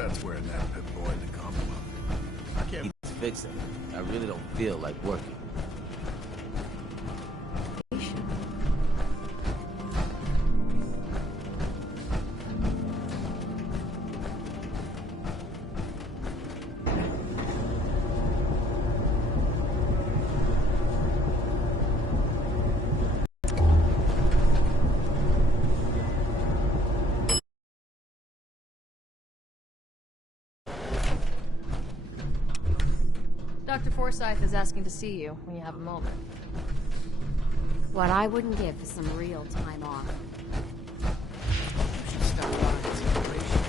guts wearing that Pip-Boy in the Commonwealth. I can't... It's fixing. I really don't feel like working. Dr. Forsyth is asking to see you when you have a moment. What I wouldn't give for some real time off. You should stop by his operation.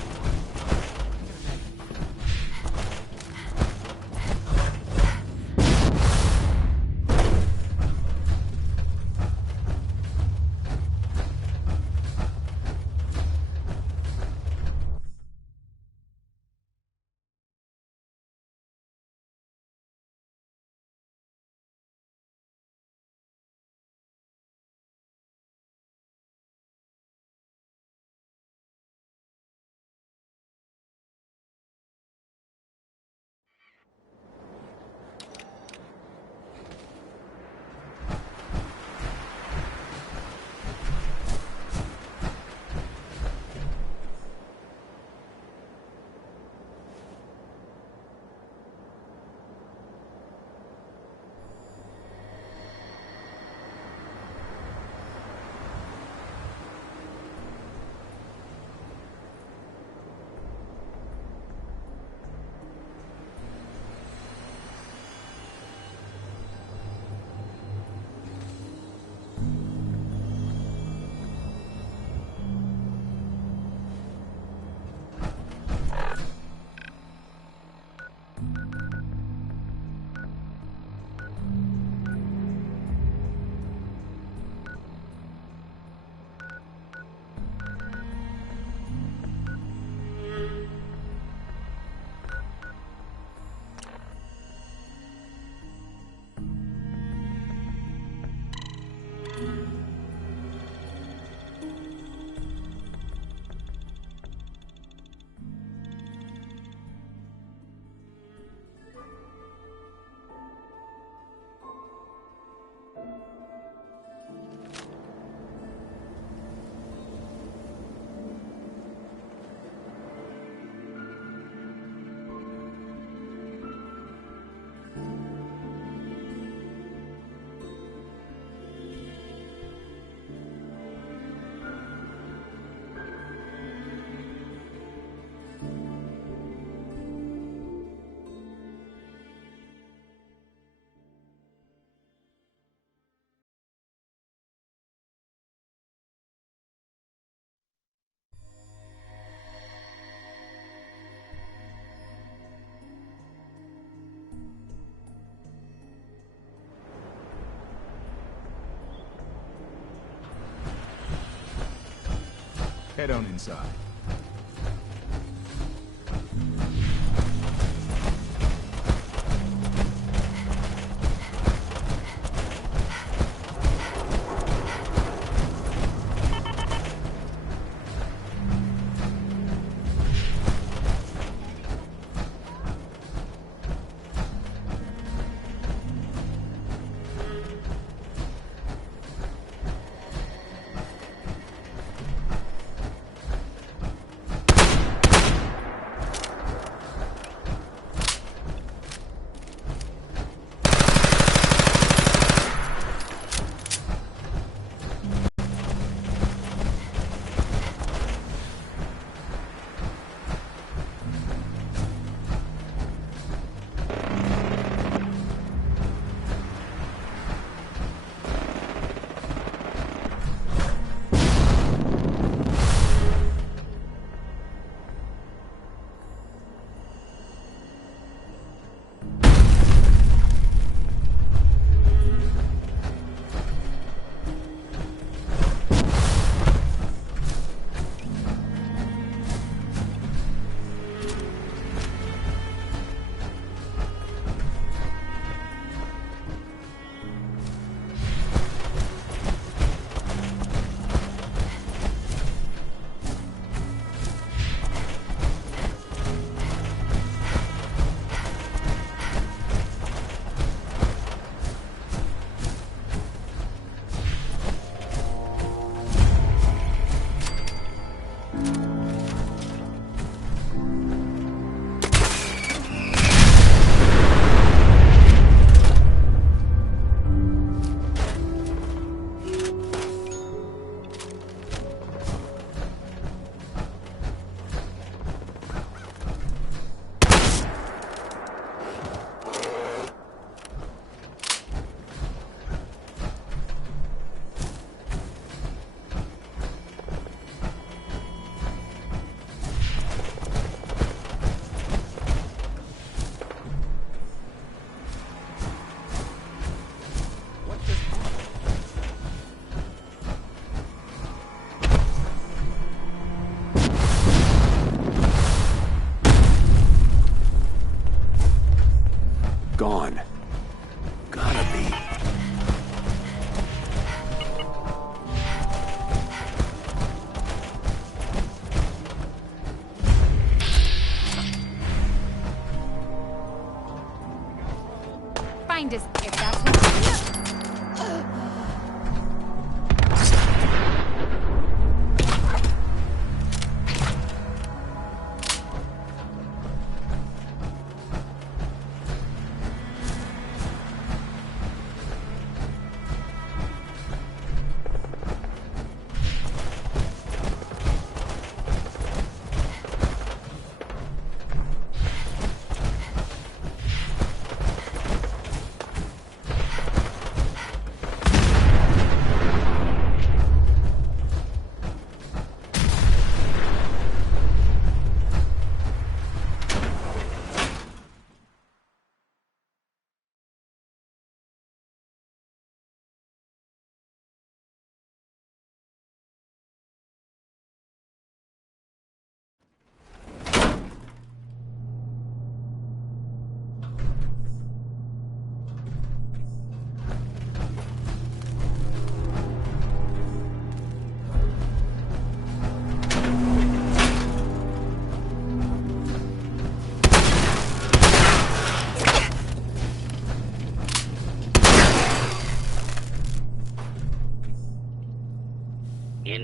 Head on inside.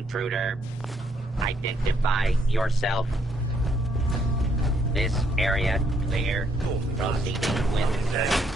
intruder. Identify yourself. This area clear. Proceeding with...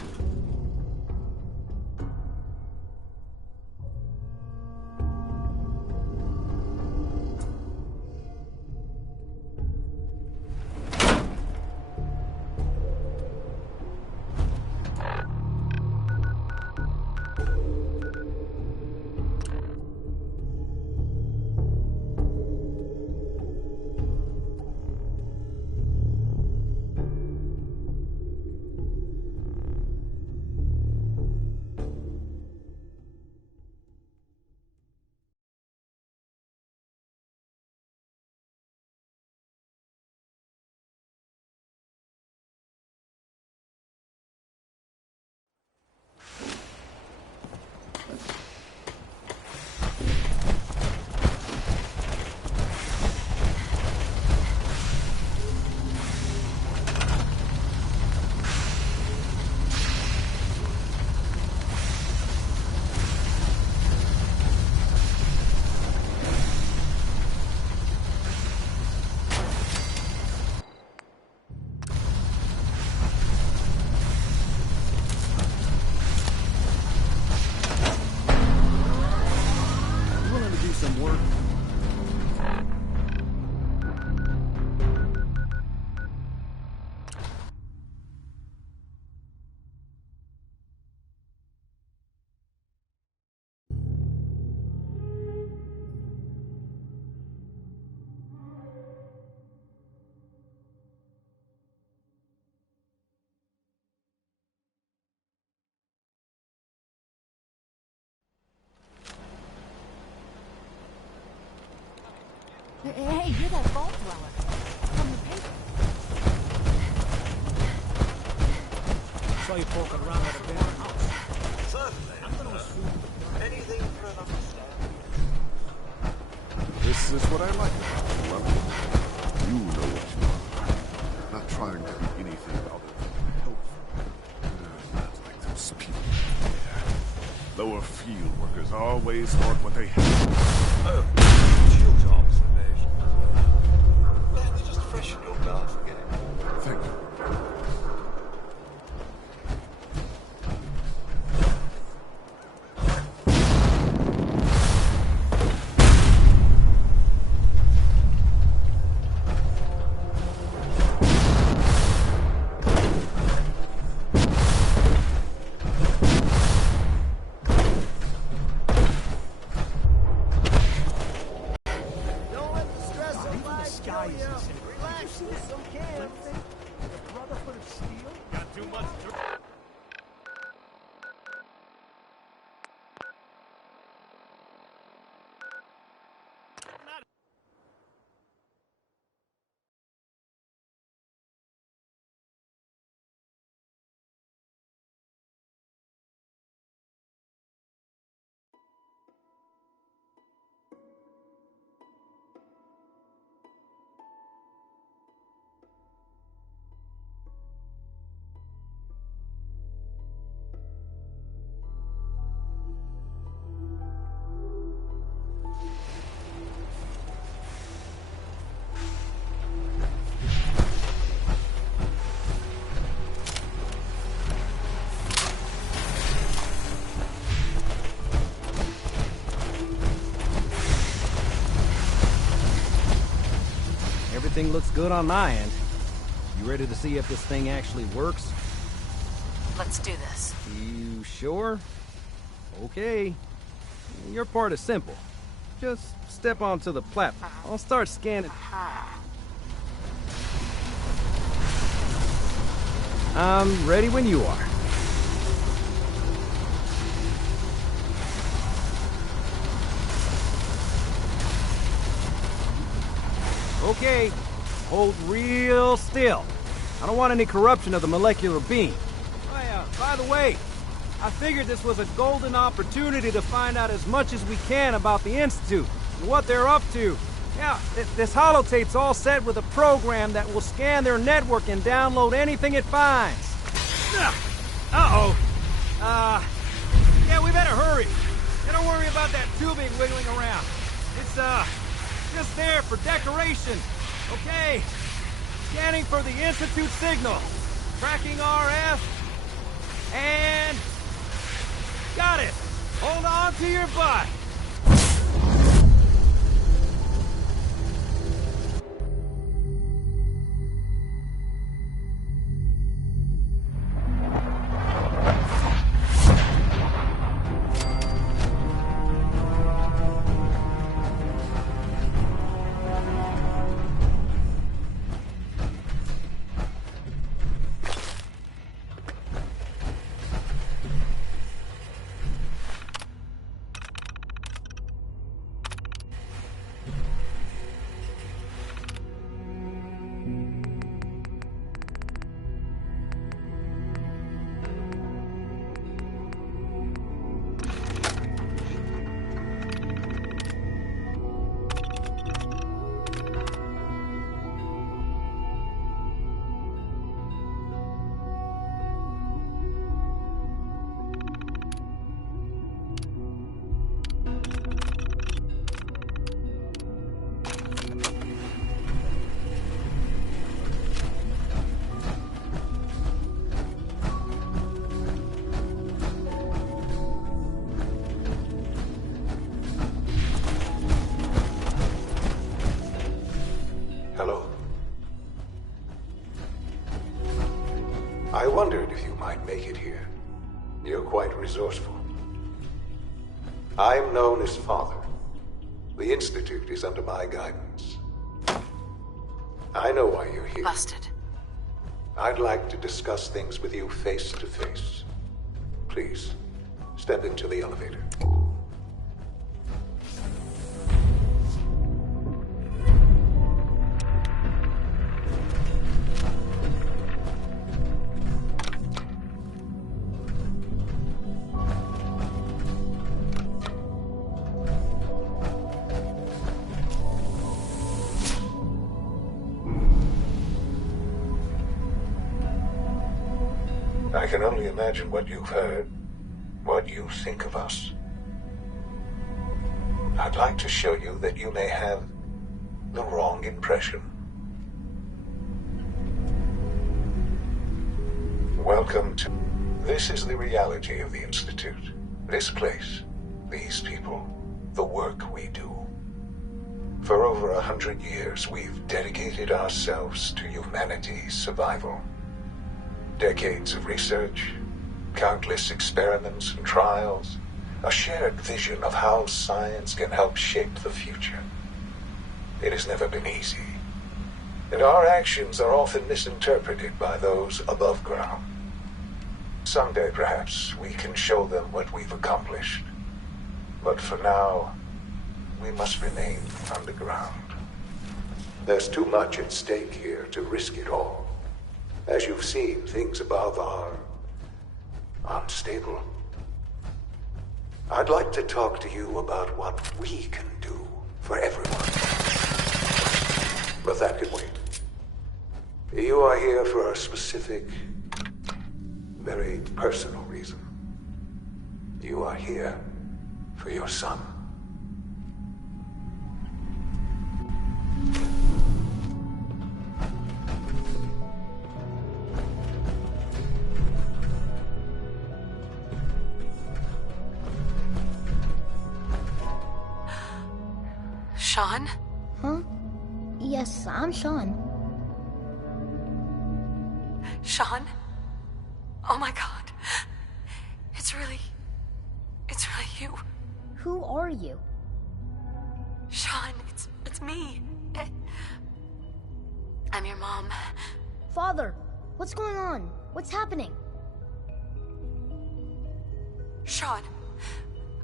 Hey, you're that vault dweller from the paper. Saw you poking around at a abandoned house. Certainly. I'm gonna assume Anything for an understanding. This is what I like about you, Level. You know what you are. Not trying to be anything other than helpful. Not like those people there. Lower field workers always want what they have. Oh, shield observation. Let me just freshen your glass again. Thank you. Everything looks good on my end. You ready to see if this thing actually works? Let's do this. You sure? Okay. Your part is simple. Just step onto the platform. I'll start scanning. I'm ready when you are. Okay, hold real still. I don't want any corruption of the molecular beam. Oh, by the way, I figured this was a golden opportunity to find out as much as we can about the Institute and what they're up to. Yeah, this holotape's all set with a program that will scan their network and download anything it finds. Uh-oh. Yeah, we better hurry. And don't worry about that tubing wiggling around. It's It's, just there for decoration. Okay. Scanning for the Institute signal. Tracking RF. And... got it. Hold on to your butt. I wondered if you might make it here. You're quite resourceful. I'm known as Father. The Institute is under my guidance. I know why you're here. Busted. I'd like to discuss things with you face to face. Please, step into the elevator. I can only imagine what you've heard, what you think of us. I'd like to show you that you may have the wrong impression. Welcome to... This is the reality of the Institute. This place, these people, the work we do. For over 100 years, we've dedicated ourselves to humanity's survival. Decades of research, countless experiments and trials, a shared vision of how science can help shape the future. It has never been easy, and our actions are often misinterpreted by those above ground. Someday, perhaps, we can show them what we've accomplished. But for now, we must remain underground. There's too much at stake here to risk it all. As you've seen, things above are unstable. I'd like to talk to you about what we can do for everyone. But that can wait. You are here for a specific, very personal reason. You are here for your son. Sean? Huh? Yes, I'm Sean. Sean? Oh my god. It's really you. Who are you? Sean, it's me. I'm your mom. Father, what's going on? What's happening? Sean,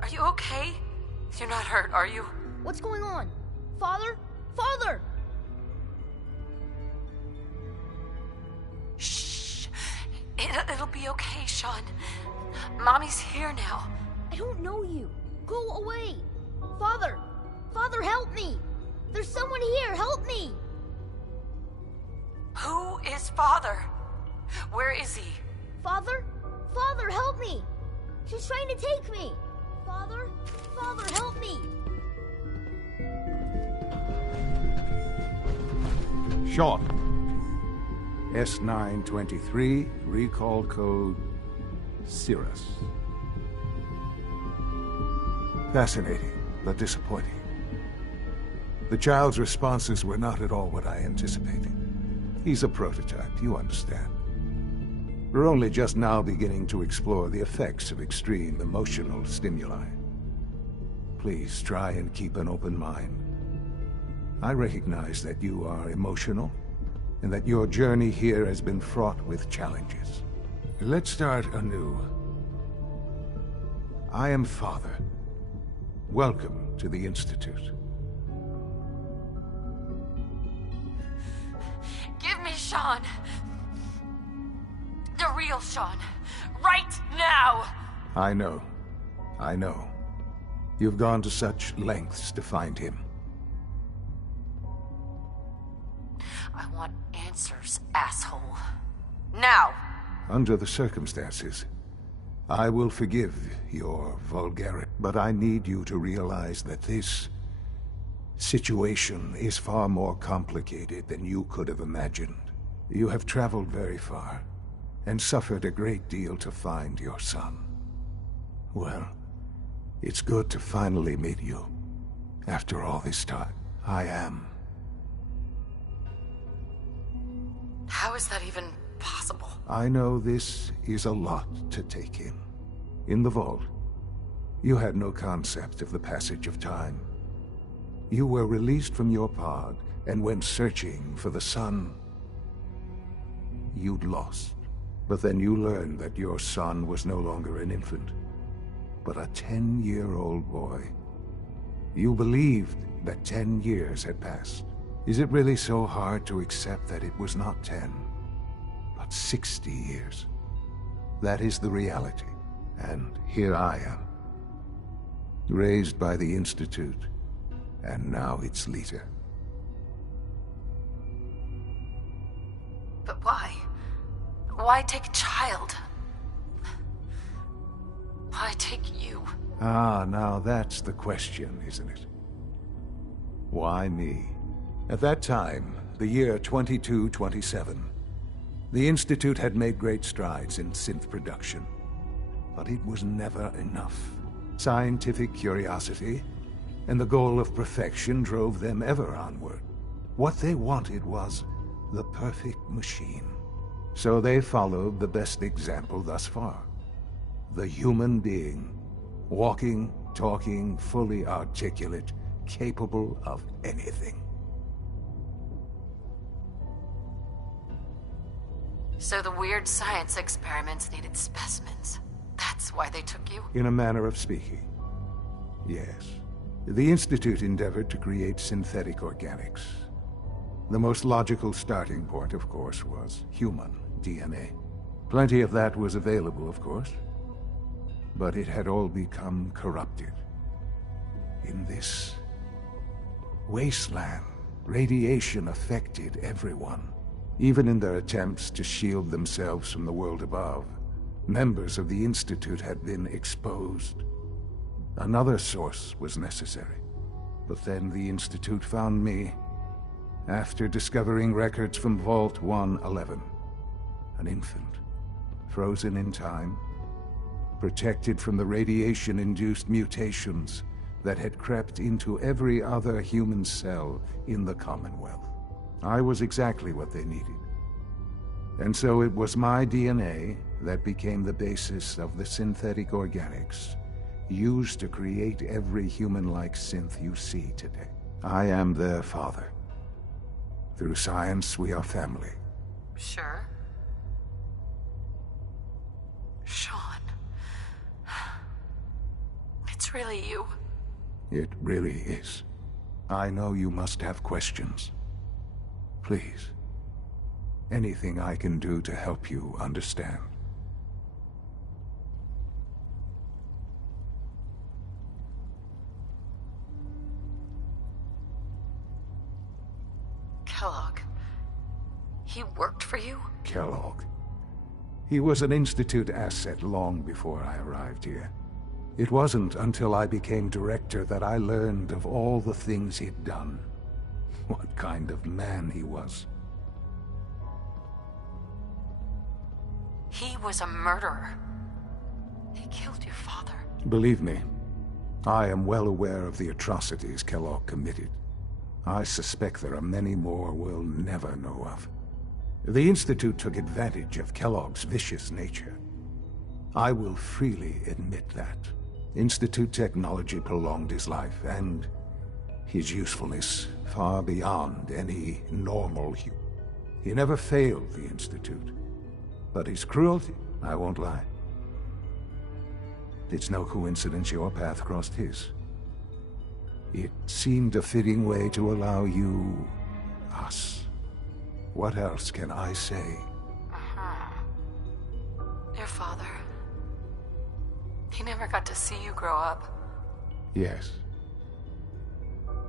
are you okay? You're not hurt, are you? What's going on? Father? Father! Shh. It'll be okay, Sean. Mommy's here now. I don't know you. Go away. Father! Father, help me! There's someone here, help me! Who is Father? Where is he? Father? Father, help me! She's trying to take me! Father? Father, help me! Sean. S923, recall code Cirrus. Fascinating, but disappointing. The child's responses were not at all what I anticipated. He's a prototype, you understand. We're only just now beginning to explore the effects of extreme emotional stimuli. Please try and keep an open mind. I recognize that you are emotional, and that your journey here has been fraught with challenges. Let's start anew. I am Father. Welcome to the Institute. Give me Sean. The real Sean. Right now! I know. I know. You've gone to such lengths to find him. I want answers, asshole. Now! Under the circumstances, I will forgive your vulgarity, but I need you to realize that this situation is far more complicated than you could have imagined. You have traveled very far, and suffered a great deal to find your son. Well, it's good to finally meet you. After all this time, I am. How is that even possible? I know this is a lot to take in. In the vault, you had no concept of the passage of time. You were released from your pod and went searching for the sun you'd lost. But then you learned that your son was no longer an infant, but a 10-year-old boy. You believed that 10 years had passed. Is it really so hard to accept that it was not 10, but 60 years? That is the reality, and here I am. Raised by the Institute, and now its leader. But why? Why take a child? Why take you? Ah, now that's the question, isn't it? Why me? At that time, the year 2227, the Institute had made great strides in synth production. But it was never enough. Scientific curiosity and the goal of perfection drove them ever onward. What they wanted was the perfect machine. So they followed the best example thus far. The human being. Walking, talking, fully articulate, capable of anything. So the weird science experiments needed specimens. That's why they took you? In a manner of speaking, yes. The Institute endeavored to create synthetic organics. The most logical starting point, of course, was human DNA. Plenty of that was available, of course. But it had all become corrupted. In this wasteland, radiation affected everyone. Even in their attempts to shield themselves from the world above, members of the Institute had been exposed. Another source was necessary. But then the Institute found me, after discovering records from Vault 111. An infant, frozen in time, protected from the radiation-induced mutations that had crept into every other human cell in the Commonwealth. I was exactly what they needed. And so it was my DNA that became the basis of the synthetic organics used to create every human-like synth you see today. I am their father. Through science, we are family. Sure. Sean. It's really you. It really is. I know you must have questions. Please. Anything I can do to help you understand. Kellogg. He worked for you? Kellogg. He was an Institute asset long before I arrived here. It wasn't until I became director that I learned of all the things he'd done. What kind of man he was. He was a murderer. He killed your father. Believe me, I am well aware of the atrocities Kellogg committed. I suspect there are many more we'll never know of. The Institute took advantage of Kellogg's vicious nature. I will freely admit that. Institute technology prolonged his life, and his usefulness far beyond any normal human. He never failed the Institute. But his cruelty, I won't lie. It's no coincidence your path crossed his. It seemed a fitting way to allow you... us. What else can I say? Your father. He never got to see you grow up. Yes.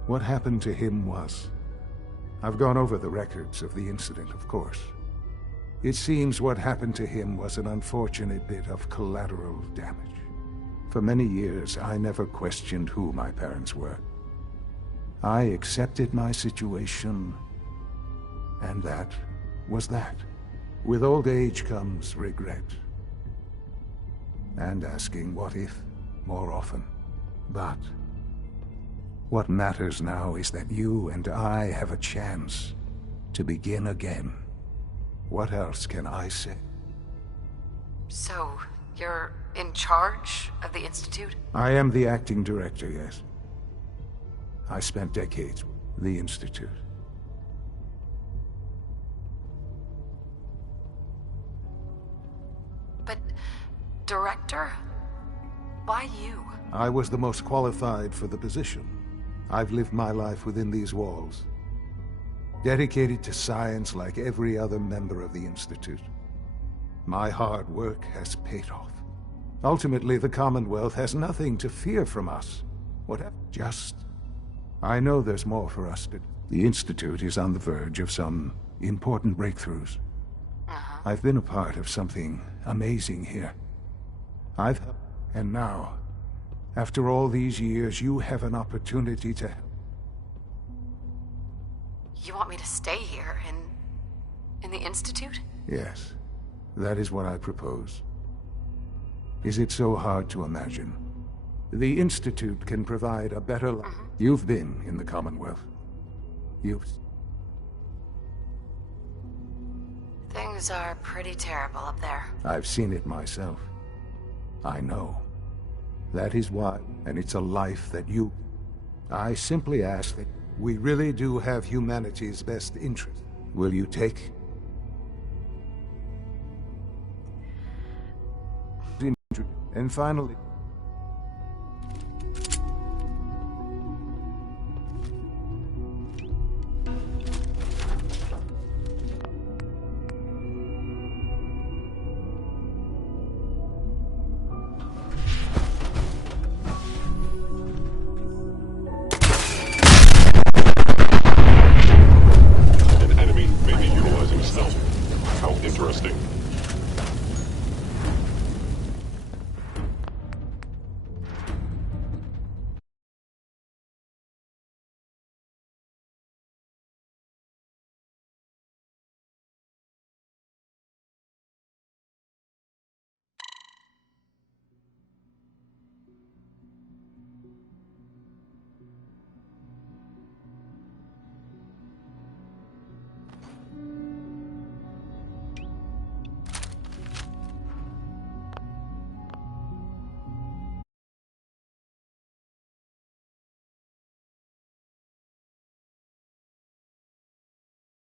What happened to him was... I've gone over the records of the incident, of course. It seems what happened to him was an unfortunate bit of collateral damage. For many years, I never questioned who my parents were. I accepted my situation, and that was that. With old age comes regret. And asking what if more often. But what matters now is that you and I have a chance to begin again. What else can I say? So, you're in charge of the Institute? I am the acting director, yes. I spent decades with the Institute. But, director? Why you? I was the most qualified for the position. I've lived my life within these walls, dedicated to science like every other member of the Institute. My hard work has paid off. Ultimately, the Commonwealth has nothing to fear from us. Whatever. I know there's more for us to do. The Institute is on the verge of some important breakthroughs. I've been a part of something amazing here. And now, after all these years, you have an opportunity to help. You want me to stay here, in the Institute? Yes, that is what I propose. Is it so hard to imagine? The Institute can provide a better life. You've been in the Commonwealth. Things are pretty terrible up there. I've seen it myself. I know. That is why, and it's a life that you... I simply ask that we really do have humanity's best interest. Will you take? And finally...